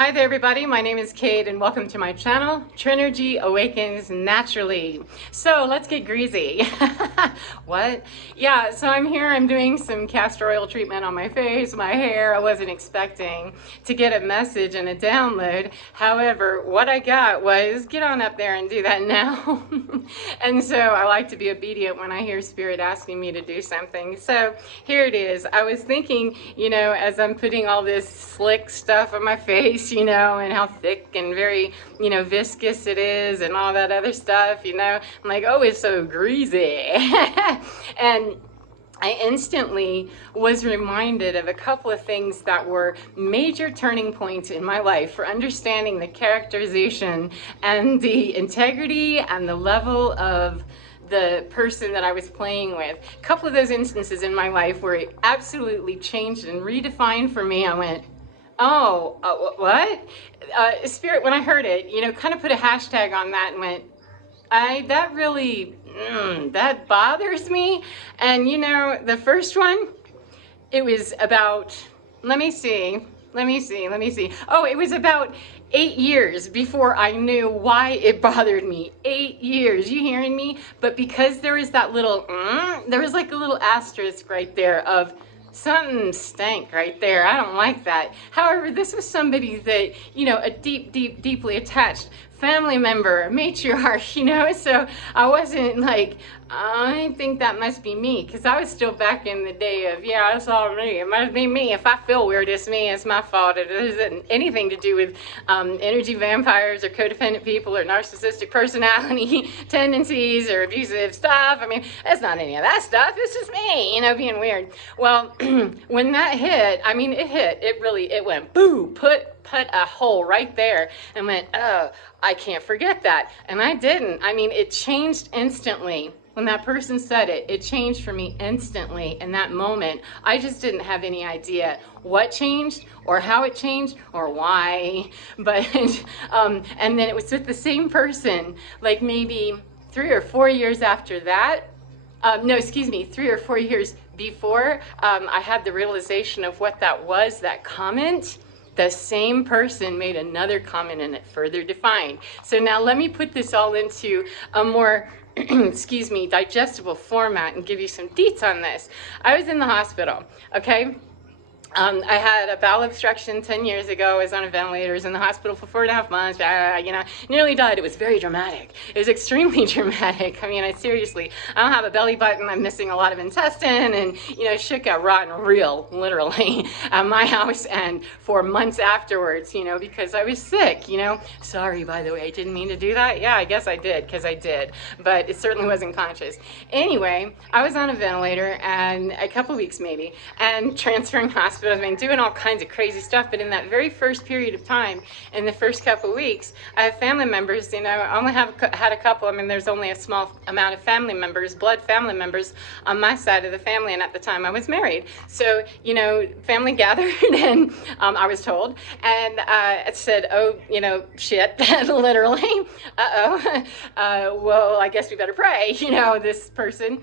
Hi there everybody, my name is Kate and welcome to my channel, Trinergy Awakens Naturally. So let's get greasy. What? Yeah, so I'm doing some castor oil treatment on my face, my hair. I wasn't expecting to get a message and a download. However, what I got was, get on up there and do that now. And so I like to be obedient when I hear Spirit asking me to do something. So here it is. I was thinking, as I'm putting all this slick stuff on my face, and how thick and very, viscous it is and all that other stuff, I'm like, oh, it's so greasy. And I instantly was reminded of a couple of things that were major turning points in my life for understanding the characterization and the integrity and the level of the person that I was playing with. A couple of those instances in my life where it absolutely changed and redefined for me. I went, oh, what? Spirit, when I heard it, kind of put a hashtag on that and went, that really, that bothers me. And the first one, it was about, let me see. Oh, it was about 8 years before I knew why it bothered me. 8 years, you hearing me? But because there was that little, there was like a little asterisk right there of, something stank right there. I don't like that. However, this was somebody that, a deeply attached family member, matriarch, so I wasn't like, I think that must be me, because I was still back in the day of, yeah, it's all me. It must be me. If I feel weird, it's me. It's my fault. It isn't anything to do with energy vampires or codependent people or narcissistic personality tendencies or abusive stuff. I mean, it's not any of that stuff. It's just me, being weird. Well, when that hit, it went boo, put a hole right there and went, oh, I can't forget that. And I didn't. It changed instantly. When that person said it, it changed for me instantly in that moment. I just didn't have any idea what changed or how it changed or why. But, and then it was with the same person, like maybe 3 or 4 years after that. 3 or 4 years before I had the realization of what that was, that comment. The same person made another comment and it further defined. So now let me put this all into a more digestible format and give you some deets on this. I was in the hospital, okay? I had a bowel obstruction 10 years ago. I was on a ventilator, was in the hospital for 4.5 months, nearly died. It was very dramatic. It was extremely dramatic. I seriously, I don't have a belly button. I'm missing a lot of intestine and, shit got rotten real, literally, at my house and for months afterwards, because I was sick, Sorry, by the way, I didn't mean to do that. Yeah, I guess I did, because I did, but it certainly wasn't conscious. Anyway, I was on a ventilator and a couple weeks maybe, and transferring hospitals. Doing all kinds of crazy stuff, but in that very first period of time, in the first couple of weeks, I have family members, I only had a couple, there's only a small amount of family members, blood family members on my side of the family, and at the time I was married. So, family gathered, and I was told, and it said, oh, shit, literally, well, I guess we better pray, this person,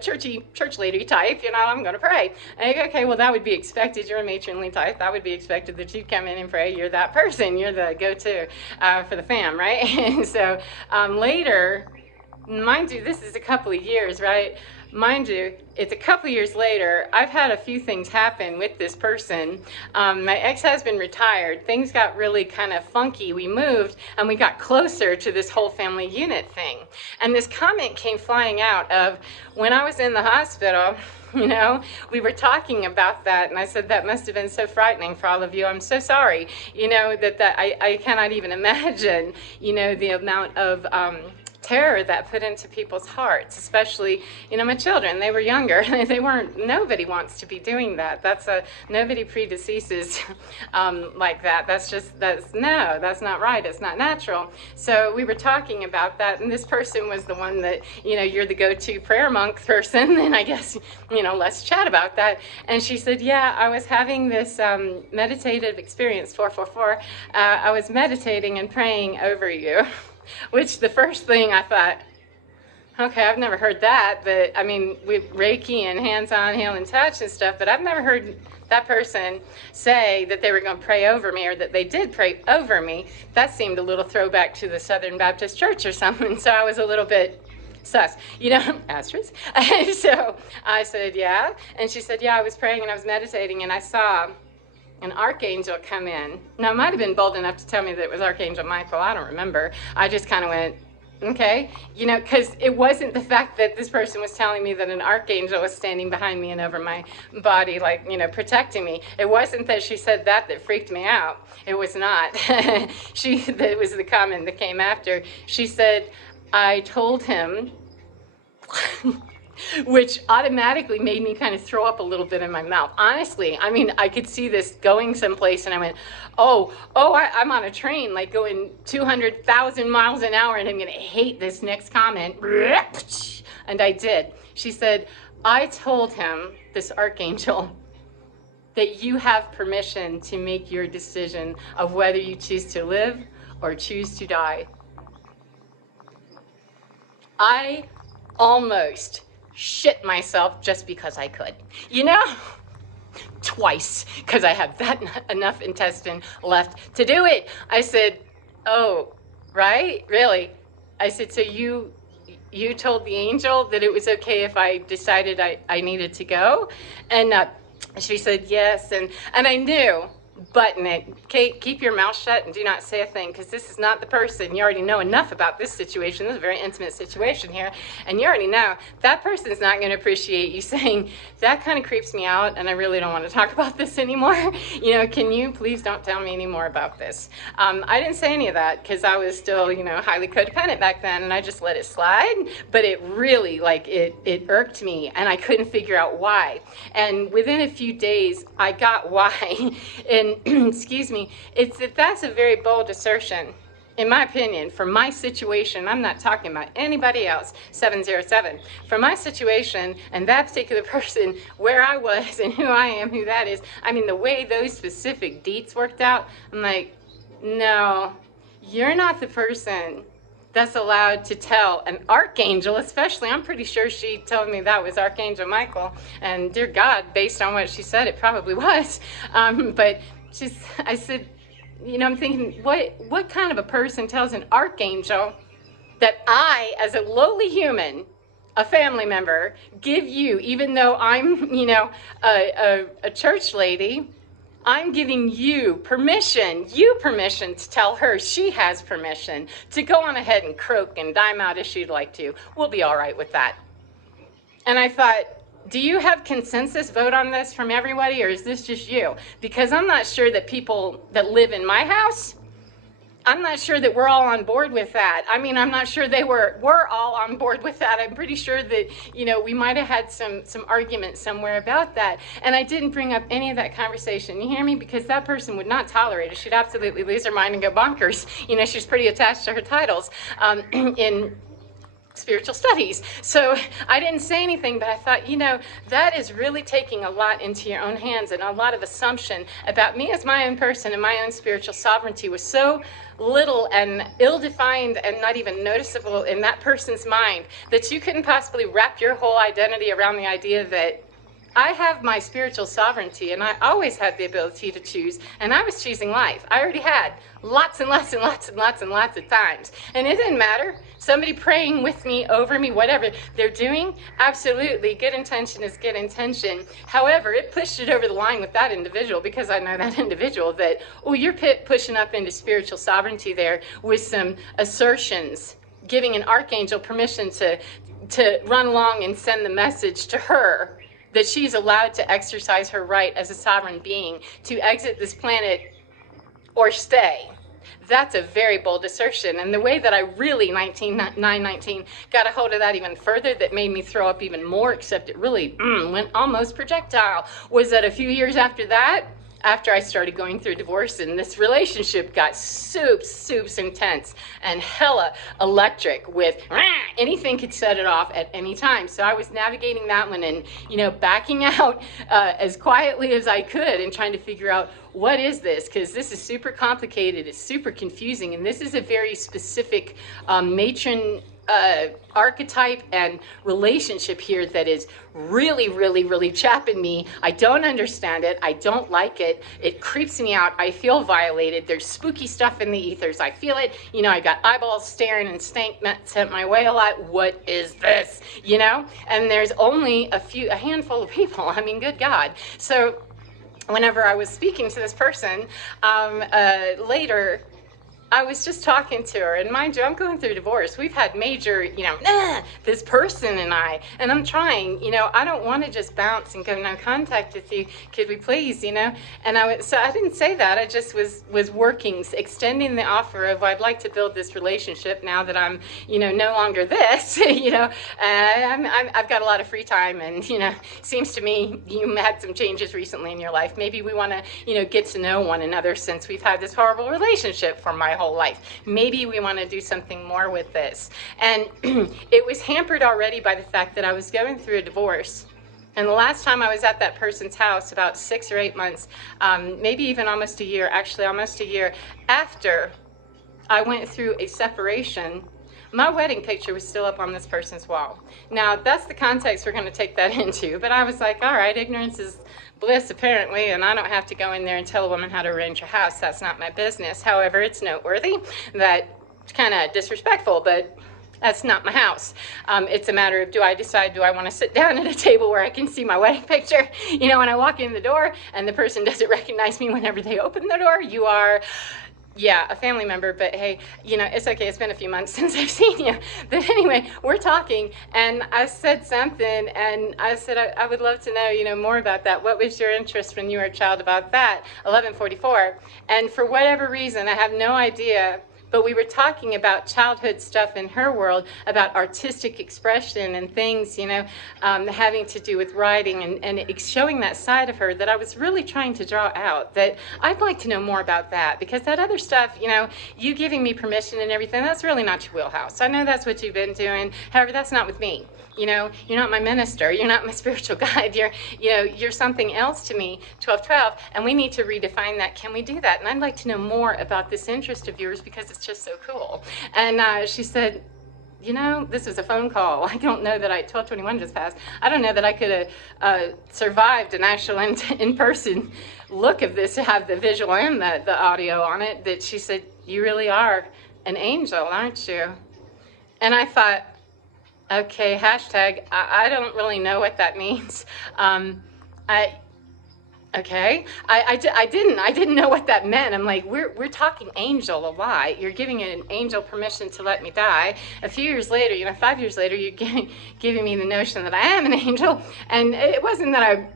church lady type, I'm gonna pray. And I go, okay, well, that would be expected. You're a matronly type. That would be expected that you'd come in and pray. You're that person. You're the go-to for the fam, right? And so later, mind you, this is a couple of years, right? Mind you, it's a couple of years later, I've had a few things happen with this person. My ex-husband retired. Things got really kind of funky. We moved and we got closer to this whole family unit thing. And this comment came flying out of when I was in the hospital, we were talking about that, and I said, that must have been so frightening for all of you. I'm so sorry, I cannot even imagine, the amount of terror that put into people's hearts, especially, my children. They were younger. Nobody wants to be doing that. Nobody predeceases like that. That's not right. It's not natural. So we were talking about that, and this person was the one that, you're the go-to prayer monk person, and I guess, let's chat about that. And she said, yeah, I was having this meditative experience, 444. I was meditating and praying over you. Which the first thing I thought, Okay, I've never heard that, but I mean, with Reiki and hands-on healing touch and stuff, but I've never heard that person say that they were going to pray over me or that they did pray over me. That seemed a little throwback to the Southern Baptist Church or something, so I was a little bit sus, asterisk. So I said, yeah, and she said, yeah, I was praying and I was meditating and I saw an archangel come in. Now, it might have been bold enough to tell me that it was Archangel Michael. I don't remember. I just kind of went, okay, because it wasn't the fact that this person was telling me that an archangel was standing behind me and over my body, like, protecting me. It wasn't that she said that freaked me out. It was not. That was the comment that came after. She said, I told him, which automatically made me kind of throw up a little bit in my mouth. Honestly, I mean, I could see this going someplace and I went, I'm on a train, like going 200,000 miles an hour and I'm going to hate this next comment. And I did. She said, I told him, this archangel, that you have permission to make your decision of whether you choose to live or choose to die. I almost shit myself just because I could, twice, because I have enough intestine left to do it. I said, oh, right? Really? I said, so you told the angel that it was okay if I decided I needed to go? And she said, yes. And I knew, button it. Kate, keep your mouth shut and do not say a thing, because this is not the person. You already know enough about this situation. This is a very intimate situation here. And you already know that person's not going to appreciate you saying, that kind of creeps me out and I really don't want to talk about this anymore. Can you please don't tell me any more about this? I didn't say any of that because I was still, highly codependent back then, and I just let it slide. But it really, it irked me and I couldn't figure out why. And within a few days, I got why. And excuse me, that's a very bold assertion, in my opinion. For my situation, I'm not talking about anybody else, 707. For my situation and that particular person, where I was and who I am, who that is, I mean, the way those specific deets worked out, I'm like, no, you're not the person that's allowed to tell an archangel, especially, I'm pretty sure she told me that was Archangel Michael, and dear God, based on what she said, it probably was. But I said, I'm thinking, what kind of a person tells an archangel that I, as a lowly human, a family member, give you, even though I'm, a church lady, I'm giving you permission to tell her she has permission to go on ahead and croak and dime out as she'd like to. We'll be all right with that. And I thought, do you have consensus vote on this from everybody, or is this just you? Because I'm not sure that people that live in my house, I'm not sure that we're all on board with that. I mean, I'm not sure we're all on board with that. I'm pretty sure that, we might have had some argument somewhere about that. And I didn't bring up any of that conversation. You hear me? Because that person would not tolerate it. She'd absolutely lose her mind and go bonkers. She's pretty attached to her titles in spiritual studies. So I didn't say anything, but I thought, that is really taking a lot into your own hands, and a lot of assumption about me as my own person, and my own spiritual sovereignty was so little and ill-defined and not even noticeable in that person's mind that you couldn't possibly wrap your whole identity around the idea that I have my spiritual sovereignty, and I always had the ability to choose, and I was choosing life. I already had lots and lots and lots and lots and lots of times. And it didn't matter. Somebody praying with me, over me, whatever they're doing, absolutely, good intention is good intention. However, it pushed it over the line with that individual, because I know that individual that, you're pushing up into spiritual sovereignty there with some assertions, giving an archangel permission to run along and send the message to her that she's allowed to exercise her right as a sovereign being to exit this planet or stay. That's a very bold assertion. And the way that I really, 919, got a hold of that even further, that made me throw up even more, except it really went almost projectile, was that a few years after that, after I started going through divorce, and this relationship got soups intense and hella electric with anything could set it off at any time. So I was navigating that one and, backing out as quietly as I could and trying to figure out what is this? Because this is super complicated, it's super confusing, and this is a very specific matron archetype and relationship here that is really, really, really chapping me. I don't understand it. I don't like it. It creeps me out. I feel violated. There's spooky stuff in the ethers. I feel it. You know, I got eyeballs staring and stank sent my way a lot. What is this? You know? And there's only a handful of people. I mean, good God. So whenever I was speaking to this person later, I was just talking to her, and mind you, I'm going through divorce. We've had major, you know, this person and I'm trying, you know, I don't want to just bounce and go no contact with you. Could we please, you know? And so I didn't say that. I just was working, extending the offer of I'd like to build this relationship now that I'm, you know, no longer this, you know. I've got a lot of free time, and, you know, seems to me you had some changes recently in your life. Maybe we want to, you know, get to know one another since we've had this horrible relationship for my whole life. Maybe we want to do something more with this. And it was hampered already by the fact that I was going through a divorce. And the last time I was at that person's house, about 6 or 8 months, maybe even almost a year, actually almost a year after I went through a separation, my wedding picture was still up on this person's wall. Now, that's the context we're going to take that into, but I was like, all right, ignorance is bliss apparently, and I don't have to go in there and tell a woman how to arrange her house. That's not my business. However, it's noteworthy that it's kind of disrespectful, but that's not my house. It's a matter of, do I want to sit down at a table where I can see my wedding picture? You know, when I walk in the door and the person doesn't recognize me whenever they open the door, you are, yeah, a family member, but hey, you know, it's okay. It's been a few months since I've seen you. But anyway, we're talking, and I said something, and I said, I would love to know, you know, more about that. What was your interest when you were a child about that? 1144. And for whatever reason, I have no idea, but we were talking about childhood stuff in her world, about artistic expression and things, you know, having to do with writing and showing that side of her that I was really trying to draw out, that I'd like to know more about that, because that other stuff, you know, you giving me permission and everything, that's really not your wheelhouse. I know that's what you've been doing. However, that's not with me. You know, you're not my minister, you're not my spiritual guide, you're something else to me, 1212, and we need to redefine that. Can we do that? And I'd like to know more about this interest of yours because it's just so cool. And she said, you know, this was a phone call. I don't know that 1221 just passed. I don't know that I could have survived an actual in-person look of this to have the visual and the audio on it, that she said, you really are an angel, aren't you? And I thought, okay, hashtag, I don't really know what that means. I didn't know what that meant. I'm like, we're talking angel a lot. You're giving an angel permission to let me die. A few years later, you know, 5 years later, you're giving me the notion that I am an angel. And it wasn't that I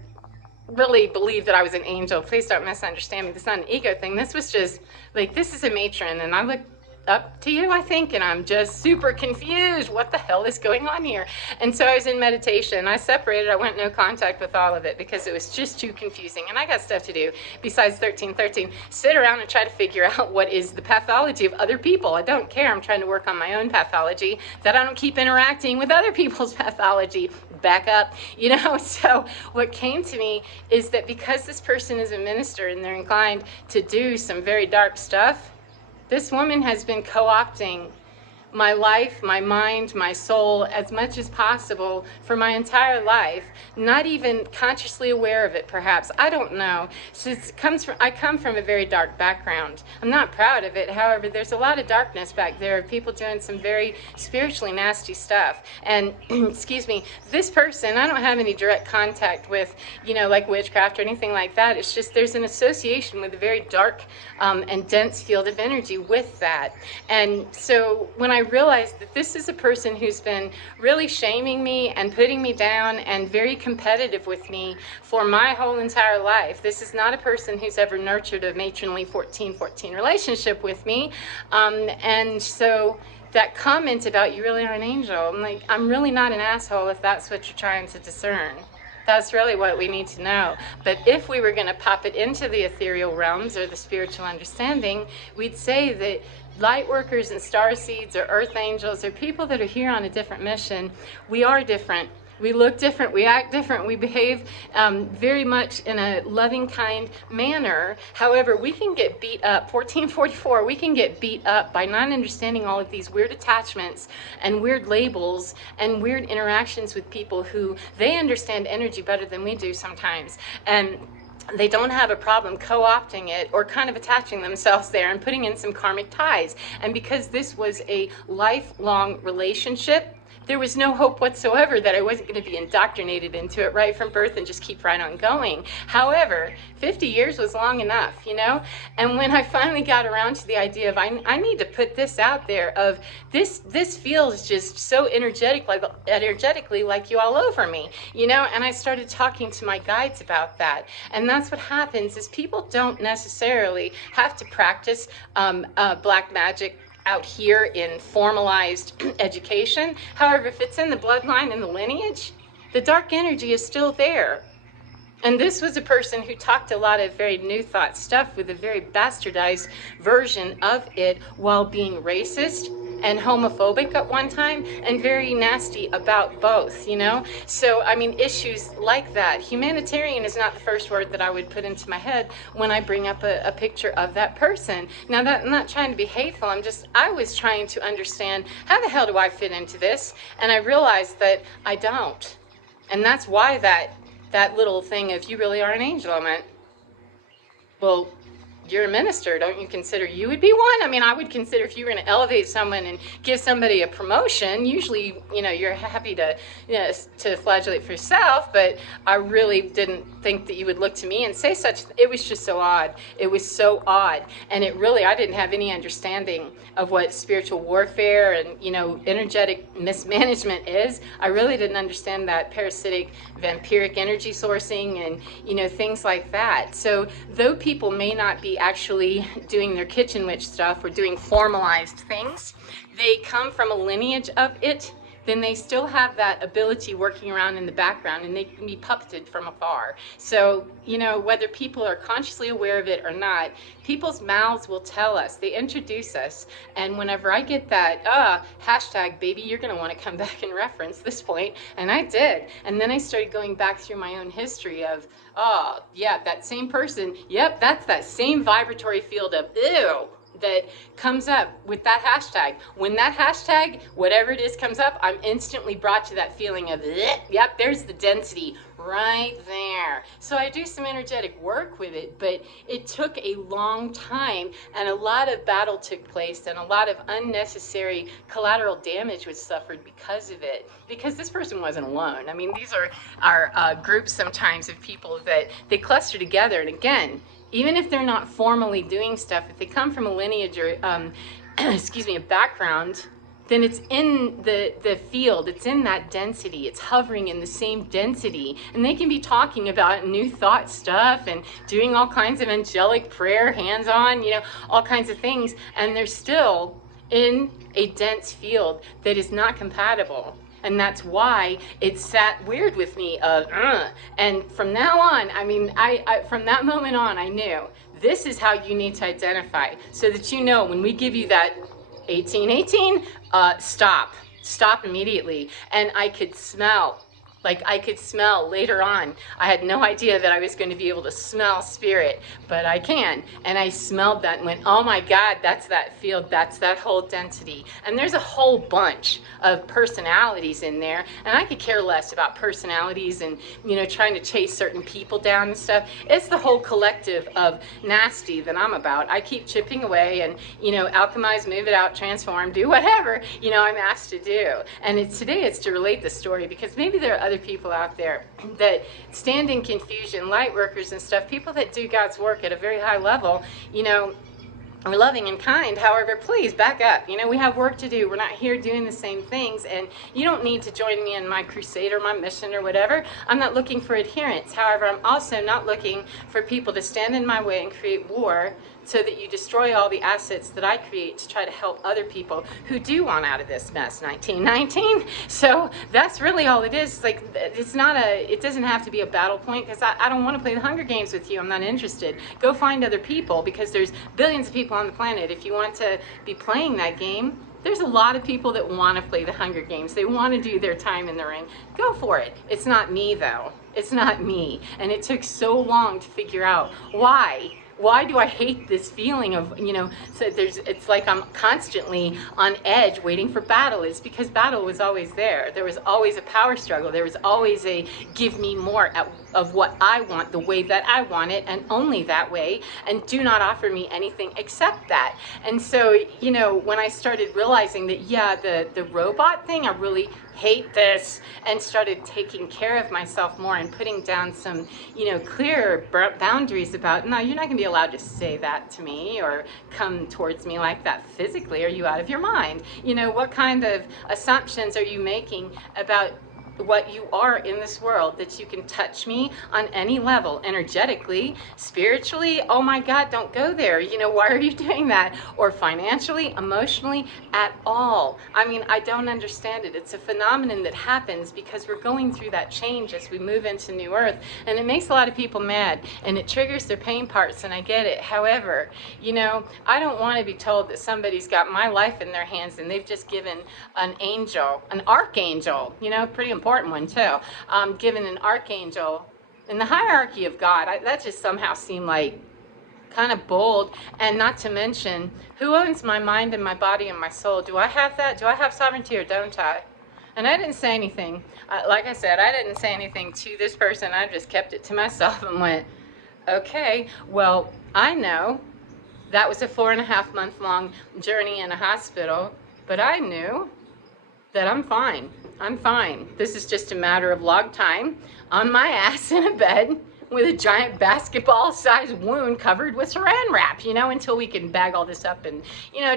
really believed that I was an angel. Please don't misunderstand me. This is not an ego thing. This was just like, this is a matron, and I look up to you, I think, and I'm just super confused. What the hell is going on here? And so I was in meditation. I separated. I went no contact with all of it because it was just too confusing, and I got stuff to do besides 1313. Sit around and try to figure out what is the pathology of other people. I don't care. I'm trying to work on my own pathology, that I don't keep interacting with other people's pathology. Back up, you know. So what came to me is that because this person is a minister and they're inclined to do some very dark stuff, this woman has been co-opting my life, my mind, my soul as much as possible for my entire life, not even consciously aware of it, perhaps. I don't know. So I come from a very dark background. I'm not proud of it. However, there's a lot of darkness back there, people doing some very spiritually nasty stuff. And excuse me, this person, I don't have any direct contact with, you know, like witchcraft or anything like that. It's just there's an association with a very dark and dense field of energy with that. And so when I realized that this is a person who's been really shaming me and putting me down and very competitive with me for my whole entire life. This is not a person who's ever nurtured a matronly 14-14 relationship with me. And so that comment about you really are an angel, I'm like, I'm really not an asshole if that's what you're trying to discern. That's really what we need to know. But if we were going to pop it into the ethereal realms or the spiritual understanding, we'd say that light workers and star seeds or earth angels or people that are here on a different mission, we are different. We look different, we act different, we behave very much in a loving, kind manner. However, we can get beat up, 1444, we can get beat up by not understanding all of these weird attachments and weird labels and weird interactions with people who they understand energy better than we do sometimes. And they don't have a problem co-opting it or kind of attaching themselves there and putting in some karmic ties. And because this was a lifelong relationship, there was no hope whatsoever that I wasn't going to be indoctrinated into it right from birth and just keep right on going. However, 50 years was long enough, you know? And when I finally got around to the idea of I need to put this out there of this feels just so energetically like you all over me, you know? And I started talking to my guides about that. And that's what happens is people don't necessarily have to practice black magic out here in formalized education. However, if it's in the bloodline and the lineage, the dark energy is still there. And this was a person who talked a lot of very new thought stuff with a very bastardized version of it while being racist and homophobic at one time and very nasty about both, you know? So, I mean, issues like that. Humanitarian is not the first word that I would put into my head when I bring up a picture of that person. Now, I'm not trying to be hateful. I was trying to understand how the hell do I fit into this? And I realized that I don't. And that's why that little thing of you really are an angel, I went, well, you're a minister, don't you consider you would be one? I mean, I would consider if you were going to elevate someone and give somebody a promotion, usually, you know, you're happy to, you know, to flagellate for yourself, but I really didn't think that you would look to me and say such. It was just so odd. It was so odd. And it really, I didn't have any understanding of what spiritual warfare and, you know, energetic mismanagement is. I really didn't understand that parasitic, vampiric energy sourcing and, you know, things like that. So though people may not be actually doing their kitchen witch stuff or doing formalized things, they come from a lineage of it, then they still have that ability working around in the background and they can be puppeted from afar. So, you know, whether people are consciously aware of it or not, people's mouths will tell us, they introduce us. And whenever I get that, hashtag, baby, you're gonna wanna come back and reference this point, and I did. And then I started going back through my own history of, oh, yeah, that same person, yep, that's that same vibratory field of ew that comes up with that hashtag. When that hashtag, whatever it is, comes up, I'm instantly brought to that feeling of, yep, there's the density right there. So I do some energetic work with it, but it took a long time and a lot of battle took place and a lot of unnecessary collateral damage was suffered because of it. Because this person wasn't alone. I mean, these are groups sometimes of people that they cluster together. And again, even if they're not formally doing stuff, if they come from a lineage or, excuse me, a background, then it's in the field, it's in that density, it's hovering in the same density. And they can be talking about new thought stuff and doing all kinds of angelic prayer, hands-on, you know, all kinds of things. And they're still in a dense field that is not compatible. And that's why it sat weird with me and from now on, I mean, I from that moment on, I knew this is how you need to identify so that you know when we give you that 1818, stop immediately. And I could smell, like I could smell later on. I had no idea that I was going to be able to smell spirit, but I can. And I smelled that and went, oh my God, that's that field, that's that whole density. And there's a whole bunch of personalities in there. And I could care less about personalities and, you know, trying to chase certain people down and stuff. It's the whole collective of nasty that I'm about. I keep chipping away and, you know, alchemize, move it out, transform, do whatever, you know, I'm asked to do. And today it's to relate the story because maybe there are other people out there that stand in confusion, light workers and stuff, people that do God's work at a very high level, you know, are loving and kind. However, please back up. You know, we have work to do. We're not here doing the same things, and you don't need to join me in my crusade or my mission or whatever. I'm not looking for adherents. However, I'm also not looking for people to stand in my way and create war so that you destroy all the assets that I create to try to help other people who do want out of this mess. 1919. So that's really all it is. Like, it's not it doesn't have to be a battle point because I don't want to play the Hunger Games with you. I'm not interested. Go find other people because there's billions of people on the planet. If you want to be playing that game, There's a lot of people that want to play the Hunger Games. They want to do their time in the ring. Go for it. It's not me, though. It's not me. And it took so long to figure out why. Why do I hate this feeling of, so it's like I'm constantly on edge waiting for battle. It's because battle was always there. There was always a power struggle. There was always a give me more of what I want, the way that I want it, and only that way, and do not offer me anything except that. And so, when I started realizing that, yeah, the robot thing, I really hate this, and started taking care of myself more and putting down some, clearer boundaries about, no, you're not gonna be allowed to say that to me or come towards me like that physically. Are you out of your mind? What kind of assumptions are you making about what you are in this world, that you can touch me on any level, energetically, spiritually? Oh my God, don't go there. Why are you doing that? Or financially, emotionally, at all. I mean, I don't understand it. It's a phenomenon that happens because we're going through that change as we move into New Earth, and it makes a lot of people mad, and it triggers their pain parts, and I get it. However, I don't want to be told that somebody's got my life in their hands and they've just given an angel, an archangel, pretty important one too, given an archangel in the hierarchy of God. That just somehow seemed like kind of bold. And not to mention, who owns my mind and my body and my soul? Do I have that? Do I have sovereignty or don't I? And I didn't say anything. Like I said, I didn't say anything to this person. I just kept it to myself and went, okay, well, I know that was a 4.5 month long journey in a hospital, but I knew that I'm fine. I'm fine. This is just a matter of log time on my ass in a bed with a giant basketball-sized wound covered with saran wrap, until we can bag all this up and,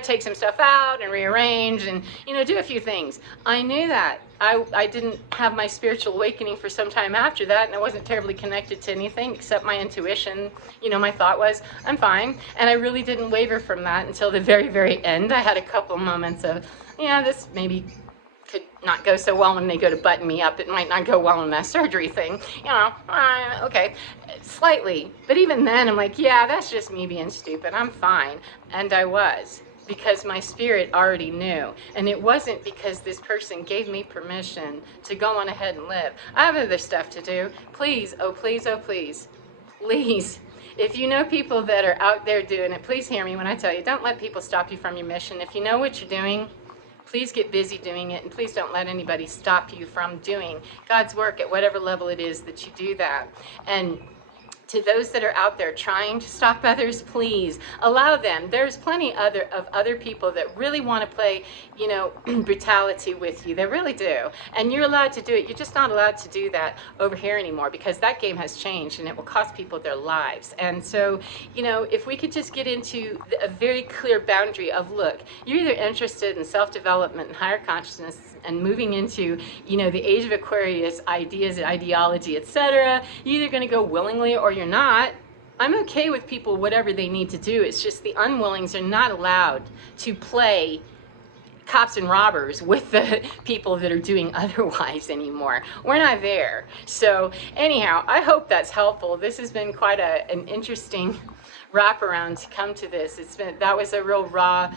take some stuff out and rearrange and, do a few things. I knew that. I didn't have my spiritual awakening for some time after that, and I wasn't terribly connected to anything except my intuition. My thought was, I'm fine. And I really didn't waver from that until the very, very end. I had a couple moments of, this maybe could not go so well when they go to button me up. It might not go well in that surgery thing, okay, slightly. But even then, I'm like, yeah, that's just me being stupid. I'm fine. And I was, because my spirit already knew. And it wasn't because this person gave me permission to go on ahead and live. I have other stuff to do. Please, oh please, oh please, please. If you know people that are out there doing it, please hear me when I tell you, don't let people stop you from your mission. If you know what you're doing, please get busy doing it, and please don't let anybody stop you from doing God's work at whatever level it is that you do that. And to those that are out there trying to stop others, please allow them. There's plenty of other people that really want to play, brutality with you. They really do. And you're allowed to do it. You're just not allowed to do that over here anymore, because that game has changed and it will cost people their lives. And so, if we could just get into a very clear boundary of, look, you're either interested in self-development and higher consciousness and moving into, the age of Aquarius ideas, ideology, etc. You're either going to go willingly or you're not. I'm okay with people, whatever they need to do. It's just the unwillings are not allowed to play cops and robbers with the people that are doing otherwise anymore. We're not there. So anyhow, I hope that's helpful. This has been quite an interesting wraparound to come to this. That was a real raw,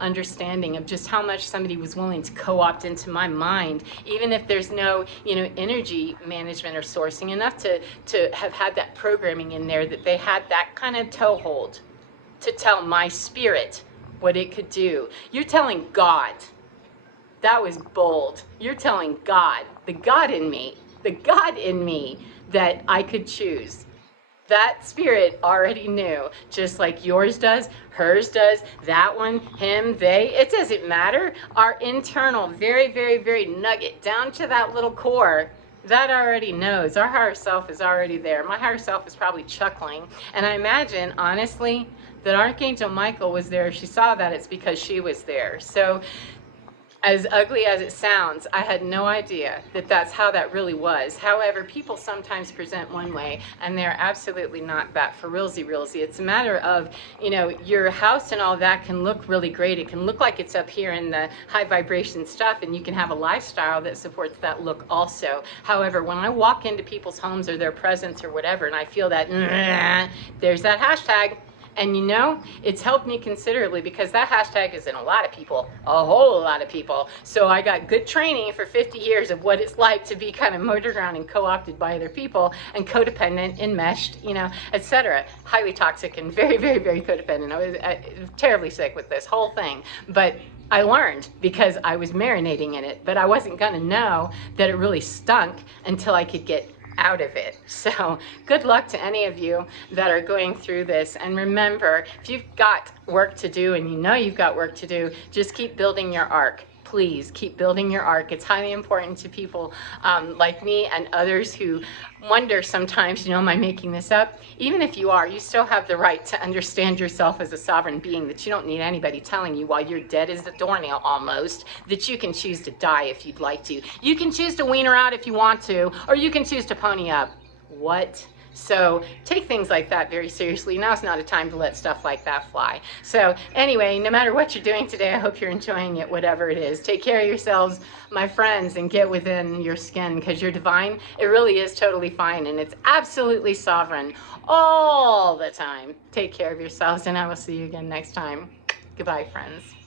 understanding of just how much somebody was willing to co-opt into my mind, even if there's no, energy management or sourcing, enough to have had that programming in there, that they had that kind of toehold to tell my spirit what it could do. You're telling God. That was bold. You're telling God, the God in me, that I could choose. That spirit already knew, just like yours does, hers does, that one, him, they. It doesn't matter. Our internal, very, very, very nugget, down to that little core, that already knows. Our higher self is already there. My higher self is probably chuckling. And I imagine, honestly, that Archangel Michael was there. If she saw that, it's because she was there. So, as ugly as it sounds, I had no idea that that's how that really was. However, people sometimes present one way, and they're absolutely not that for realsy. It's a matter of, your house and all that can look really great. It can look like it's up here in the high vibration stuff, and you can have a lifestyle that supports that look also. However, when I walk into people's homes or their presence or whatever, and I feel that, there's that hashtag, And you know, it's helped me considerably because that hashtag is in a lot of people, a whole lot of people. So I got good training for 50 years of what it's like to be kind of motored around and co-opted by other people and codependent, enmeshed, you know, etc. Highly toxic and very, very, very codependent. I was terribly sick with this whole thing. But I learned because I was marinating in it, but I wasn't gonna know that it really stunk until I could get out of it. So good luck to any of you that are going through this. And remember, if you've got work to do and you know you've got work to do, just keep building your arc. Please keep building your arc. It's highly important to people like me and others who wonder sometimes, you know, am I making this up? Even if you are, you still have the right to understand yourself as a sovereign being, that you don't need anybody telling you while you're dead as a doornail almost, that you can choose to die if you'd like to. You can choose to wean her out if you want to, or you can choose to pony up. What? So take things like that very seriously. Now's not a time to let stuff like that fly. So anyway, no matter what you're doing today, I hope you're enjoying it, whatever it is. Take care of yourselves, my friends, and get within your skin, because you're divine. It really is totally fine, and it's absolutely sovereign all the time. Take care of yourselves, and I will see you again next time. Goodbye, friends.